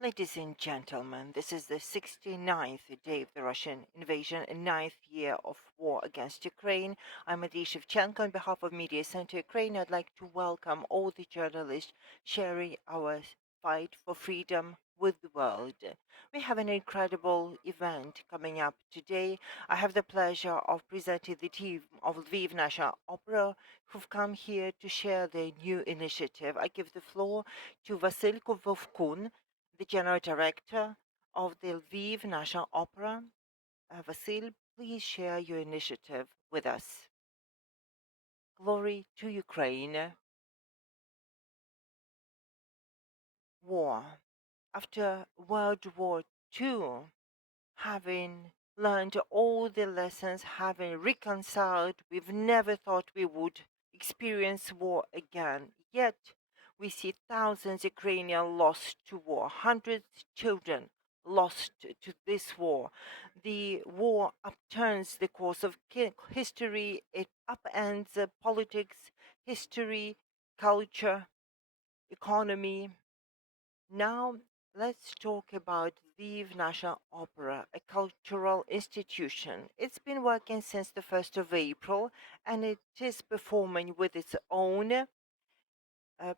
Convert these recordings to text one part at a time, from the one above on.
Ladies and gentlemen, this is the 69th day of the Russian invasion and 9th year of war against Ukraine. I'm Andriy Shevchenko. On behalf of Mediacentrу Ukraina, I'd like to welcome all the journalists sharing our fight for freedom with the world. We have an incredible event coming up today. I have the pleasure of presenting the team of Lviv National Opera who've come here to share their new initiative. I give the floor to Vasil Kovkun, the General Director of the Lviv National Opera. Vasil, please share your initiative with us. Glory to Ukraine. War. After World War II, having learned all the lessons, having reconciled, we've never thought we would experience war again. Yet, we see thousands of Ukrainians lost to war, hundreds of children lost to this war. The war upturns the course of history, it upends politics, history, culture, economy. Now, let's talk about Lviv National Opera, a cultural institution. It's been working since the 1st of April and it is performing with its own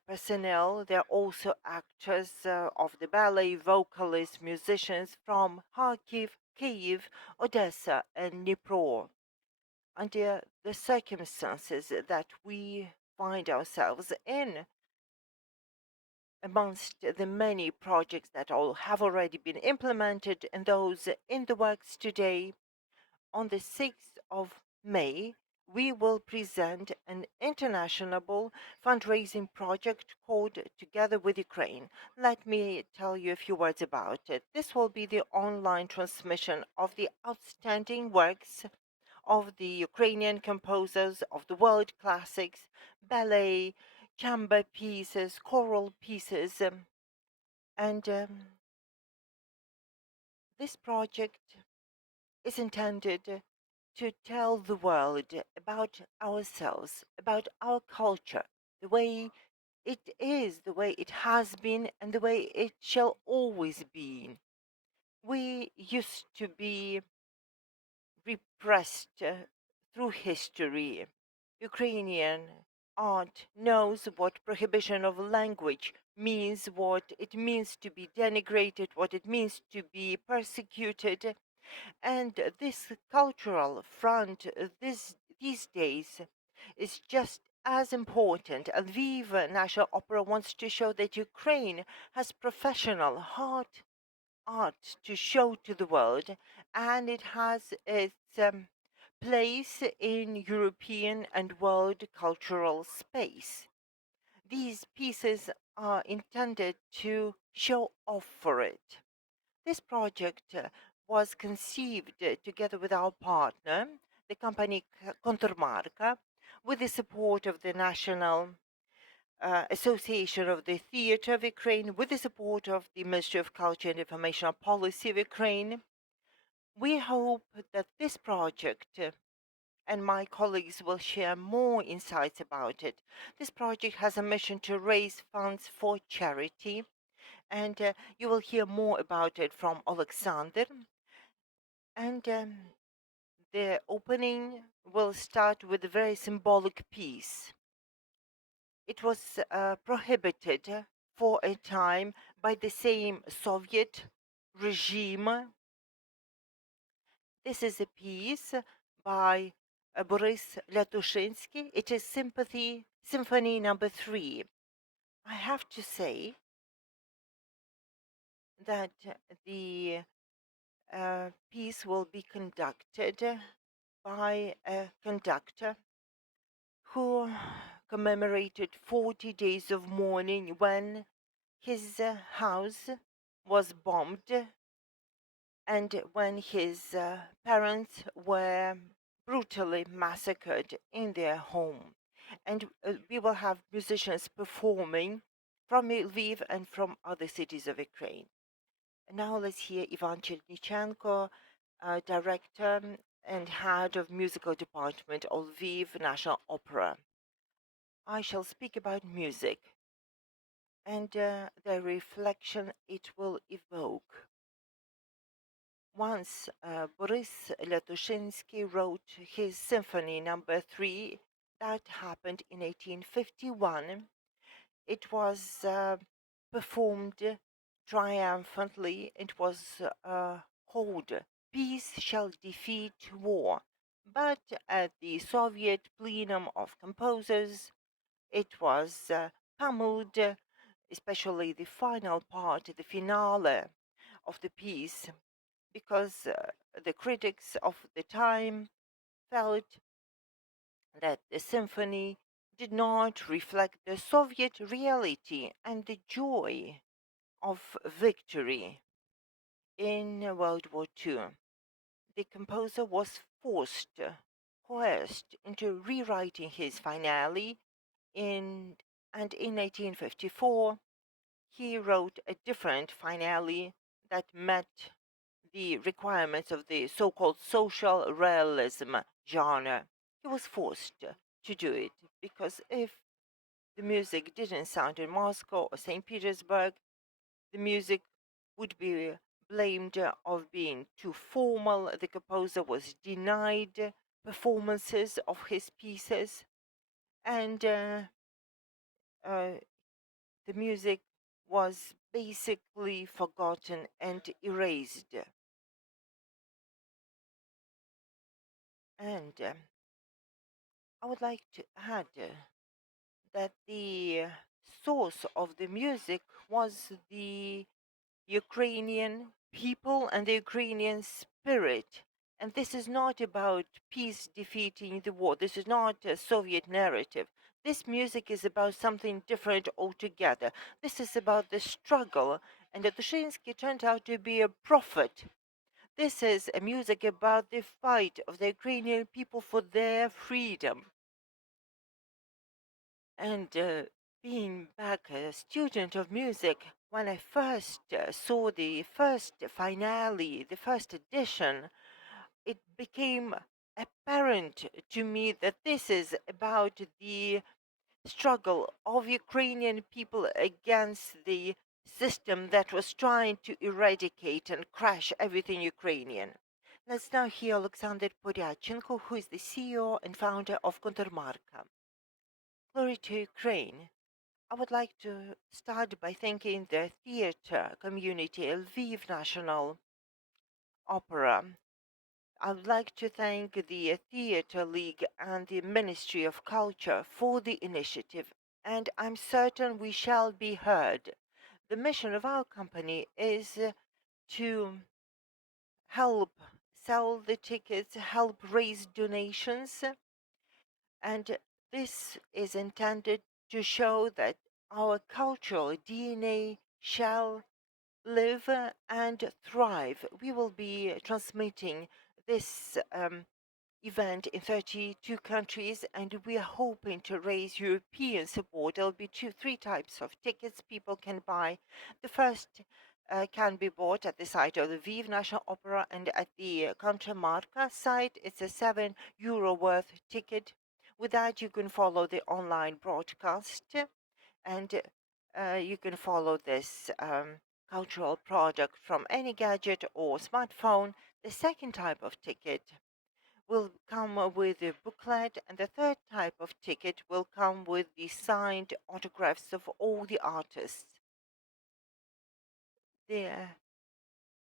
personnel. They're also actors of the ballet, vocalists, musicians from Kharkiv, Kyiv, Odessa, and Dnipro. Under the circumstances that we find ourselves in, amongst the many projects that all have already been implemented and those in the works today, on the 6th of May, we will present an international fundraising project called Together with Ukraine. Let me tell you a few words about it. This will be the online transmission of the outstanding works of the Ukrainian composers of the world classics, ballet, chamber pieces, choral pieces, and this project is intended to tell the world about ourselves, about our culture, the way it is, the way it has been, and the way it shall always be. We used to be repressed through history. Ukrainian art knows what prohibition of language means, what it means to be denigrated, what it means to be persecuted. And this cultural front these days is just as important. Lviv National Opera wants to show that Ukraine has professional art to show to the world, and it has its place in European and world cultural space. These pieces are intended to show off for it. This project was conceived together with our partner, the company Contrmarca, with the support of the National Association of the Theatre of Ukraine, with the support of the Ministry of Culture and Information Policy of Ukraine. We hope that this project, and my colleagues will share more insights about it. This project has a mission to raise funds for charity, and you will hear more about it from Alexander. And the opening will start with a very symbolic piece. It was prohibited for a time by the same Soviet regime. This is a piece by Boris Latushinsky. It is Symphony Number 3. I have to say that the piece will be conducted by a conductor who commemorated 40 days of mourning when his house was bombed and when his parents were brutally massacred in their home. And we will have musicians performing from Lviv and from other cities of Ukraine. Now let's hear Ivan Chernichenko, director and head of musical department of Lviv National Opera. I shall speak about music. and the reflection it will evoke. Once Boris Letushinsky wrote his Symphony Number 3, that happened in 1851. It was performed triumphantly. It was called Peace Shall Defeat War. But at the Soviet Plenum of Composers, it was pummeled, especially the final part, the finale of the piece, because the critics of the time felt that the symphony did not reflect the Soviet reality and the joy of victory in World War II. The composer was coerced into rewriting his finale and in 1854 he wrote a different finale that met the requirements of the so-called social realism genre. He was forced to do it because if the music didn't sound in Moscow or St. Petersburg, the music would be blamed of being too formal. The composer was denied performances of his pieces, and uh, the music was basically forgotten and erased. And I would like to add that the source of the music was the Ukrainian people and the Ukrainian spirit. And this is not about peace defeating the war. This is not a Soviet narrative. This music is about something different altogether. This is about the struggle. And Dushinsky turned out to be a prophet. This is a music about the fight of the Ukrainian people for their freedom. And being back a student of music, when I first saw the first finale, the first edition, it became apparent to me that this is about the struggle of Ukrainian people against the system that was trying to eradicate and crash everything Ukrainian. Let's now hear Alexander Poryatchenko, who is the CEO and founder of Kontrmarka. Glory to Ukraine. I would like to start by thanking the theater community, Lviv National Opera. I would like to thank the Theater League and the Ministry of Culture for the initiative, and I'm certain we shall be heard. The mission of our company is to help sell the tickets, help raise donations, and this is intended to show that our cultural DNA shall live and thrive. We will be transmitting this event in 32 countries, and we are hoping to raise European support. There will be three types of tickets people can buy. The first can be bought at the site of the Lviv National Opera and at the Kontrmarka site. It's a €7 worth ticket. With that, you can follow the online broadcast, and you can follow this cultural product from any gadget or smartphone. The second type of ticket will come with a booklet, and the third type of ticket will come with the signed autographs of all the artists. The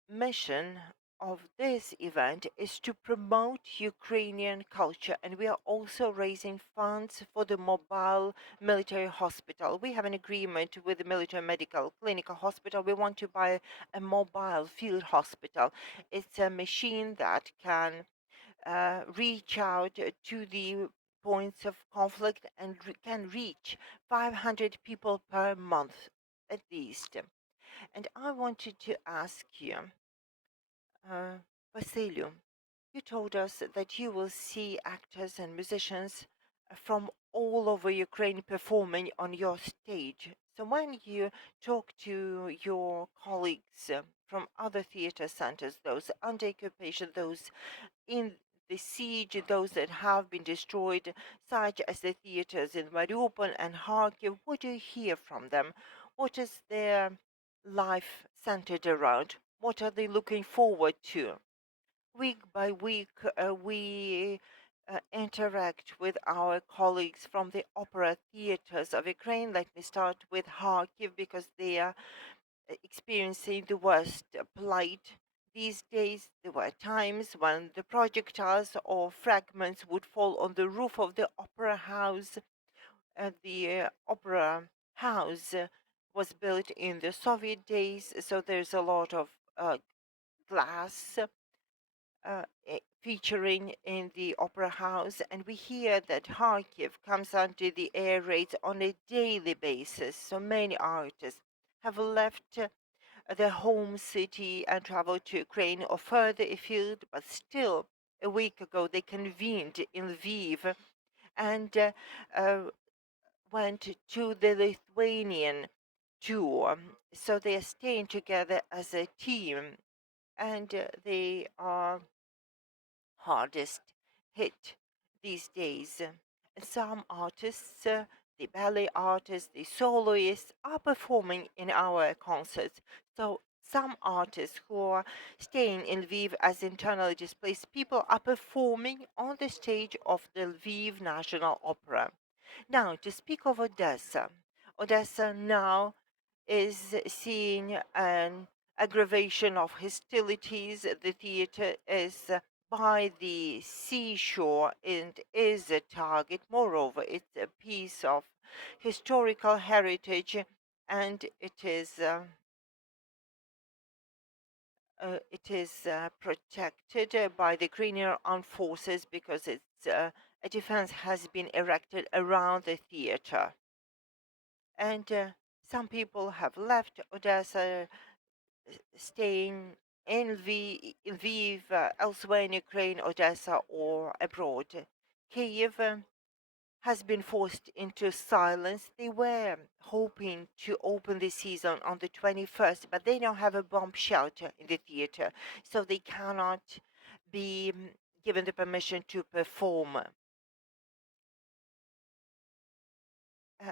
mission of this event is to promote Ukrainian culture, and we are also raising funds for the mobile military hospital. We have an agreement with the military medical clinical hospital. We want to buy a mobile field hospital. It's a machine that can reach out to the points of conflict and can reach 500 people per month at least. And I wanted to ask you, Vasiliu, you told us that you will see actors and musicians from all over Ukraine performing on your stage. So when you talk to your colleagues from other theater centers, those under occupation, those in the siege, those that have been destroyed, such as the theaters in Mariupol and Kharkiv, what do you hear from them? What is their life centered around? What are they looking forward to? Week by week, we interact with our colleagues from the opera theaters of Ukraine. Let me start with Kharkiv because they are experiencing the worst plight these days. There were times when the projectiles or fragments would fall on the roof of the opera house. The opera house was built in the Soviet days, so there's a lot of glass featuring in the opera house, and we hear that Kharkiv comes under the air raids on a daily basis. So many artists have left their home city and traveled to Ukraine or further afield, but still, a week ago, they convened in Lviv and uh, went to the Lithuanian tour. So they are staying together as a team, and they are hardest hit these days. Some artists, the ballet artists, the soloists, are performing in our concerts. So some artists who are staying in Lviv as internally displaced people are performing on the stage of the Lviv National Opera. Now, to speak of Odessa, Odessa now is seeing an aggravation of hostilities. The theater is by the seashore and is a target. Moreover, it's a piece of historical heritage, and it is protected by the Ukrainian armed forces because a defense has been erected around the theater. And some people have left Odessa, staying in Lviv, elsewhere in Ukraine, Odessa, or abroad. Kiev has been forced into silence. They were hoping to open the season on the 21st, but they now have a bomb shelter in the theater, so they cannot be given the permission to perform.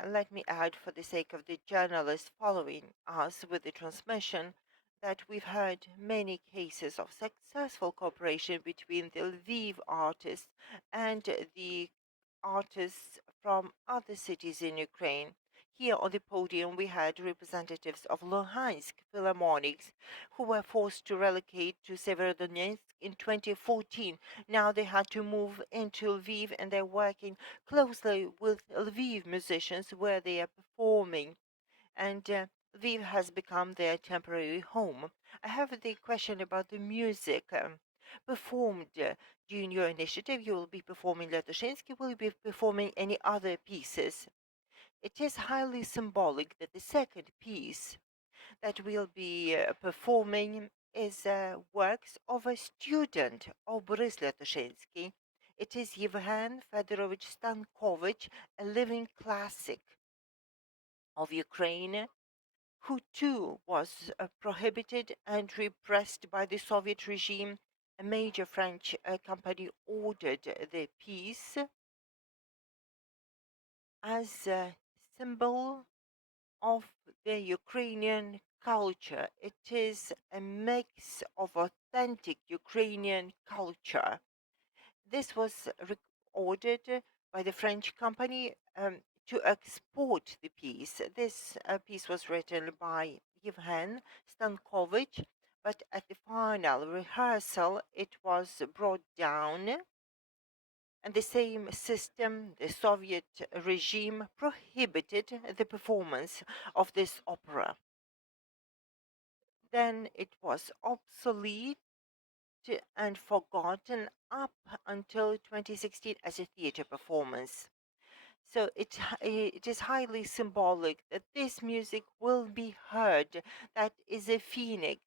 Let me add, for the sake of the journalists following us with the transmission, that we've heard many cases of successful cooperation between the Lviv artists and the artists from other cities in Ukraine. Here on the podium, we had representatives of Luhansk Philharmonics who were forced to relocate to Severodonetsk in 2014. Now they had to move into Lviv, and they're working closely with Lviv musicians where they are performing. And Lviv has become their temporary home. I have the question about the music performed during your initiative. You will be performing Latoshinsky, will you be performing any other pieces? It is highly symbolic that the second piece that we'll be performing is works of a student of Boris Latoshinsky. It is Yevhen Fedorovich Stankovich, a living classic of Ukraine, who too was prohibited and repressed by the Soviet regime. A major French company ordered the piece as a symbol of the Ukrainian culture. It is a mix of authentic Ukrainian culture. This was ordered by the French company to export the piece. This piece was written by Yevhen Stankovich, but at the final rehearsal it was brought down, and the same system, the Soviet regime, prohibited the performance of this opera. Then it was obsolete and forgotten up until 2016 as a theater performance. So it is highly symbolic that this music will be heard. That is a phoenix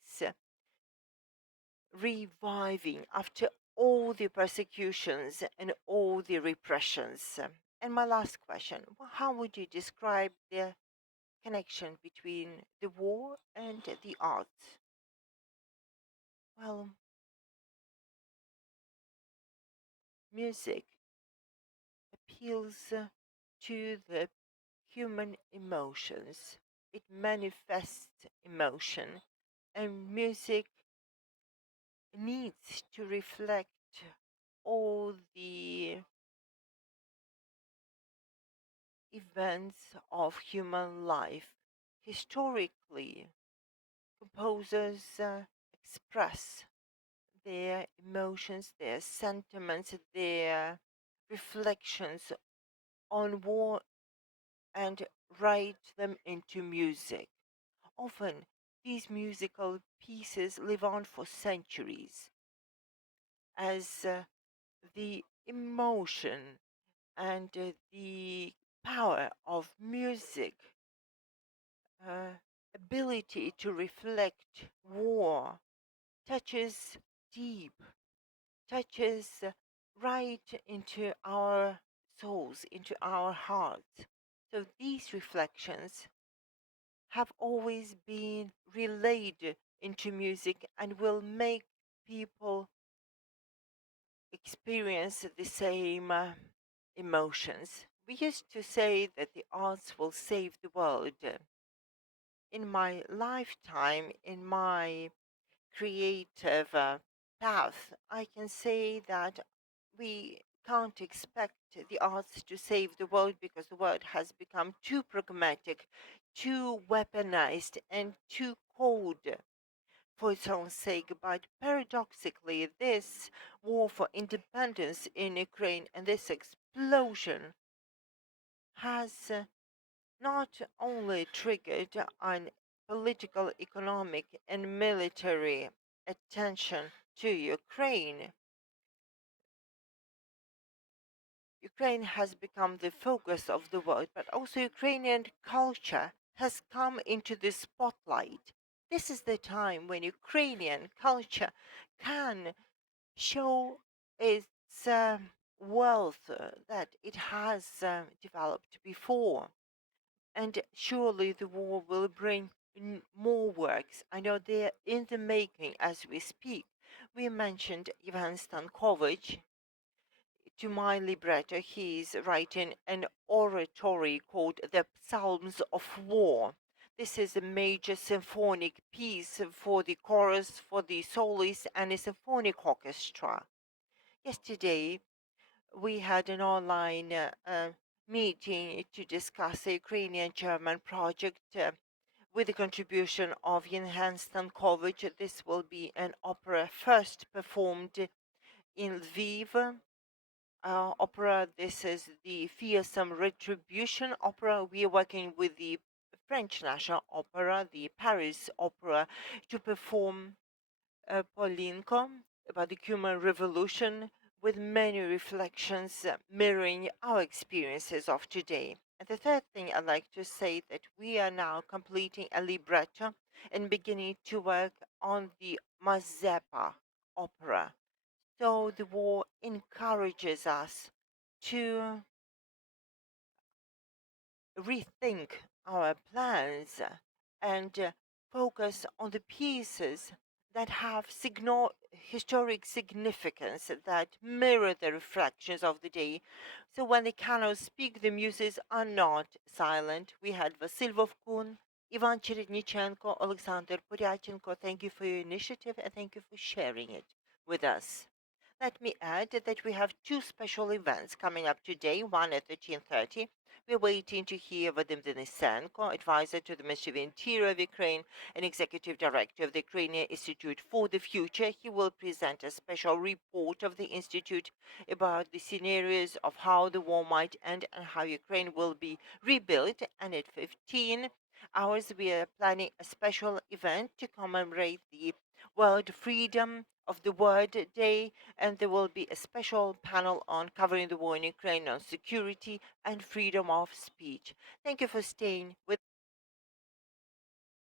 reviving after all the persecutions and all the repressions. And my last question, how would you describe the connection between the war and the arts? Well, music appeals to the human emotions. it manifests emotion, and music needs to reflect all the events of human life. Historically, composers express their emotions, their sentiments, their reflections on war and write them into music. Often, these musical pieces live on for centuries as the emotion and the power of music, uh, ability to reflect war, touches deep, touches right into our souls, into our hearts. So these reflections have always been relayed into music and will make people experience the same emotions. We used to say that the arts will save the world. In my lifetime, in my creative path, I can say that we can't expect the arts to save the world because the world has become too pragmatic, too weaponized, and too cold for its own sake. But paradoxically, this war for independence in Ukraine and this explosion has not only triggered an political, economic, and military attention to Ukraine. Ukraine has become the focus of the world, but also Ukrainian culture has come into the spotlight. This is the time when Ukrainian culture can show its wealth that it has developed before. And surely the war will bring more works. I know they're in the making as we speak. We mentioned Ivan Stankovic. To my libretto, he's writing an oratory called The Psalms of War. This is a major symphonic piece for the chorus, for the soloist, and a symphonic orchestra. Yesterday, we had an online meeting to discuss a Ukrainian German project with the contribution of Jan Stankovic. This will be an opera first performed in Lviv opera. This is the Fearsome Retribution opera. We are working with the French National Opera, the Paris Opera, to perform Polinko about the Cuban Revolution with many reflections mirroring our experiences of today. And the third thing I'd like to say that we are now completing a libretto and beginning to work on the Mazeppa opera. So the war encourages us to rethink our plans and focus on the pieces that have historic significance that mirror the reflections of the day. So when they cannot speak, the muses are not silent. We had Vasil Vovkun, Ivan Cherednichenko, Alexander Poryachenko. Thank you for your initiative and thank you for sharing it with us. Let me add that we have two special events coming up today, one at 13:30. We're waiting to hear Vadim Denisenko, advisor to the Ministry of Interior of Ukraine and executive director of the Ukrainian Institute for the Future. He will present a special report of the Institute about the scenarios of how the war might end and how Ukraine will be rebuilt. And at 15 hours, we are planning a special event to commemorate the World Freedom of the Word Day, and there will be a special panel on covering the war in Ukraine on security and freedom of speech. Thank you for staying with